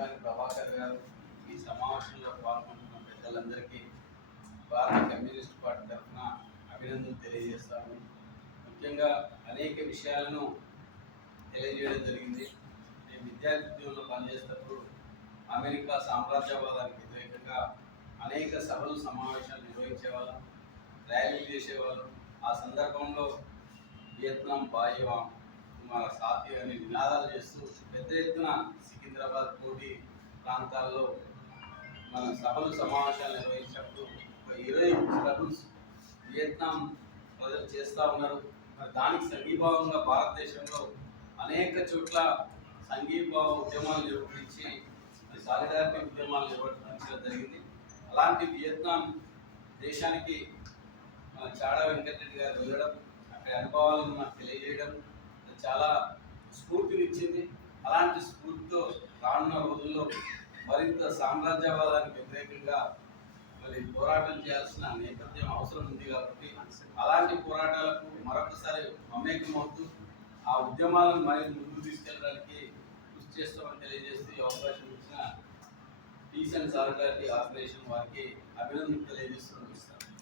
గారి ప్రభాకర్ గారు ఈ సమావేశంలో పాల్గొంటున్న పెద్దలందరికీ భారత కమ్యూనిస్ట్ పార్టీ తరఫున అభినందనలు తెలియజేస్తాను. ముఖ్యంగా అనేక విషయాలను తెలియజేయడం జరిగింది. నేను విద్యార్థి ఉద్యోగంలో పనిచేసేటప్పుడు అమెరికా సామ్రాజ్యవాదానికి వ్యతిరేకంగా అనేక సభలు సమావేశాలు నిర్వహించేవాళ్ళం ర్యాలీలు చేసేవాళ్ళం. ఆ సందర్భంలో వియత్నాం బాయ్యవాం మన సాథి అని నినాదాలు చేస్తూ పెద్ద ఎత్తున సికింద్రాబాద్ కోటి ప్రాంతాల్లో మన సభలు సమావేశాలు నిర్వహించినప్పుడు ఒక ఇరవై క్లబ్స్ వియత్నాం ప్రజలు చేస్తూ ఉన్నారు. మరి దానికి సంఘీభావంగా భారతదేశంలో అనేక చోట్ల సంఘీభావ ఉద్యమాలు నిర్వహించి మరి ఉద్యమాలు నిర్వహించడం జరిగింది. అలాంటి వియత్నాం దేశానికి మన చాడా వెంకటరెడ్డి గారు వెళ్ళడం అక్కడ అనుభవాలను మనకు తెలియజేయడం చాలా స్ఫూర్తినిచ్చింది. అలాంటి స్ఫూర్తితో రానున్న రోజుల్లో మరింత సామ్రాజ్యవాదానికి వ్యతిరేకంగా మరి పోరాటం చేయాల్సిన నేపథ్యం అవసరం ఉంది కాబట్టి అలాంటి పోరాటాలకు మరొకసారి మమేకమవుతూ ఆ ఉద్యమాలను మరింత ముందుకు తీసుకెళ్ళడానికి కృషి చేస్తామని తెలియజేస్తూ ఈ అవకాశం ఇచ్చిన టీసెన్ సార్ గారికి ఆర్గనైజేషన్ వారికి అభినందనలు తెలియజేస్తూ ఇస్తాను